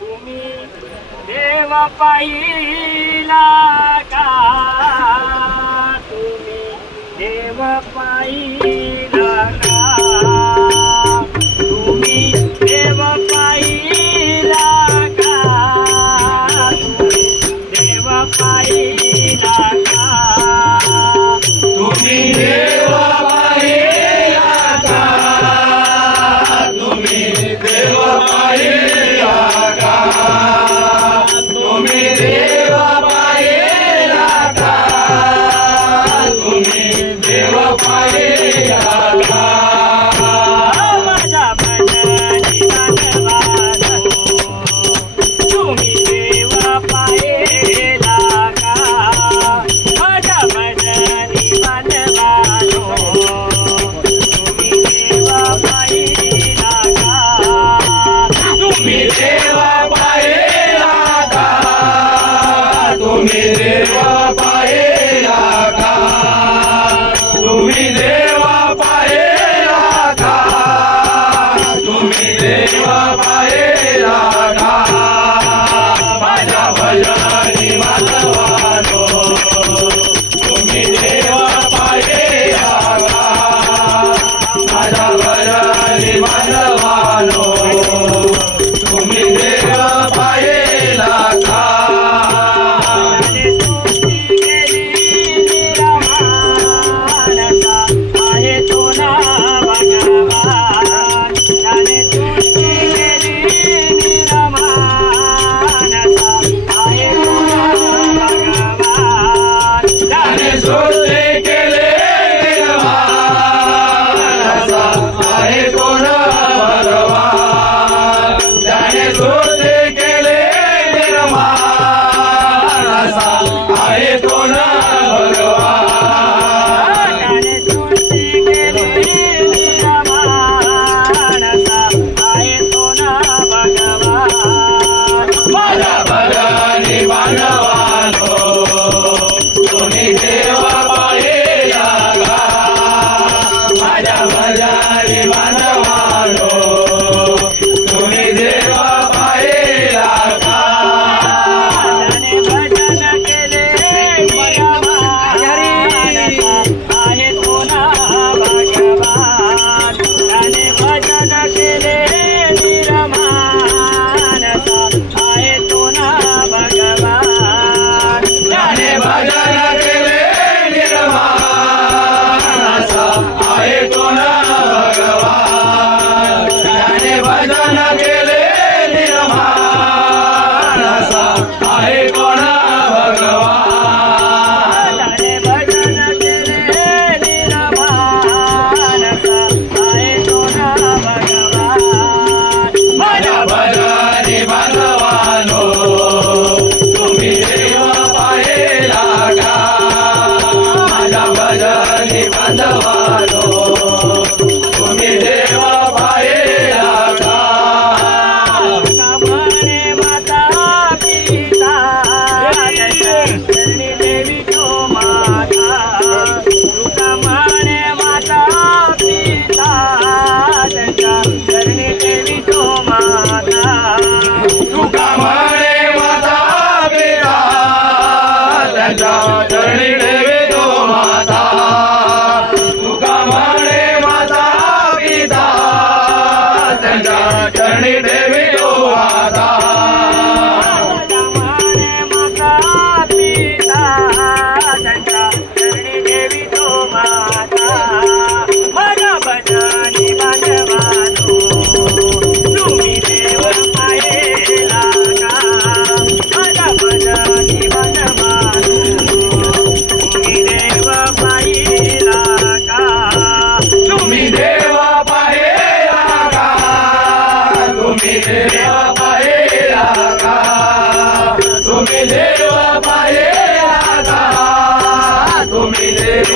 तुम्ही देव पाहिला का? तुम्ही देव पाहिला का? तुम्ही देव पाहिला का? तुम्ही देव पाहिला का? तुम्ही देव पाहिला का? तुम्ही देव पाहिला का? तुम्ही देव पाहिला का? तुम्ही देव पाहिला का? माझ्या भजनी बनवालो, तुम्ही देव पाहिला का? माझ्या भजनी बनवालो, तुम्ही देव पाहिला का? तुम्ही देव पाहिला का? तुम्ही देव पाहिला का? तुम्ही देव पाहिला का? तुम्ही देव पाहिला का? माझ्या भजनी मानवानो, तुम्ही देव पाहिला का? माझ्या भजनी मानवानो, तुम्ही देव पाहिला का? त्याने सृष्टी केली निरमानसा, आहे तो ना भगवान. त्याने सृष्टी केली निरमानसा, आहे तो ना भगवान. त्याने सृष्टी केले निर्माणसा, आहे कोण भगवान. त्याने सृष्टी केले निर्माणसा, आहे कोण भगवान. त्याने सृष्टी केली निरमानसा, आहे तो ना भगवान. माझ्या भजनी मानवानो, तुम्ही देव पाहिला का? माझ्या भजनी मानवानो, तुम्ही देव पाहिला का? त्याने भजन केले निरमानसा, आहे तो ना भगवान. त्याने भजन केले निरमानसा, आहे तो ना भगवान. त्याने भजन केले निर्माणसा, आहे कोण भगवान. त्याने भजन केले निर्माणसा, आहे कोण भगवान. त्याने भजन केले निरमानसा, आहे तो ना भगवान. माझ्या भजनी मानवानो, तुम्ही देव पाहिला का? माझ्या भजनी बांधवानो, तुम्ही देव पाहिला का? म्हणे माता पिता, चरणी देवी तो माता. तुका म्हणे माता पिता, चरणी देवी तो माता. तुका म्हणे माता पिता, त्यांच्या चरणी देवी तो माता. तुका म्हणे माता पिता, त्यांच्या चरणी देवी तो माता. म्हणे माता पिता, चरणी देवी तो माता. माझ्या भजनी बांधवानो, तुम्ही देव पाहिला का? माझ्या भजनी बांधवानो, तुम्ही देव पाहिला का? तुम्ही देव पाहिला का? तुम्ही देव पाहिला का? तुम्ही देव पाहिला का? तुम्ही देव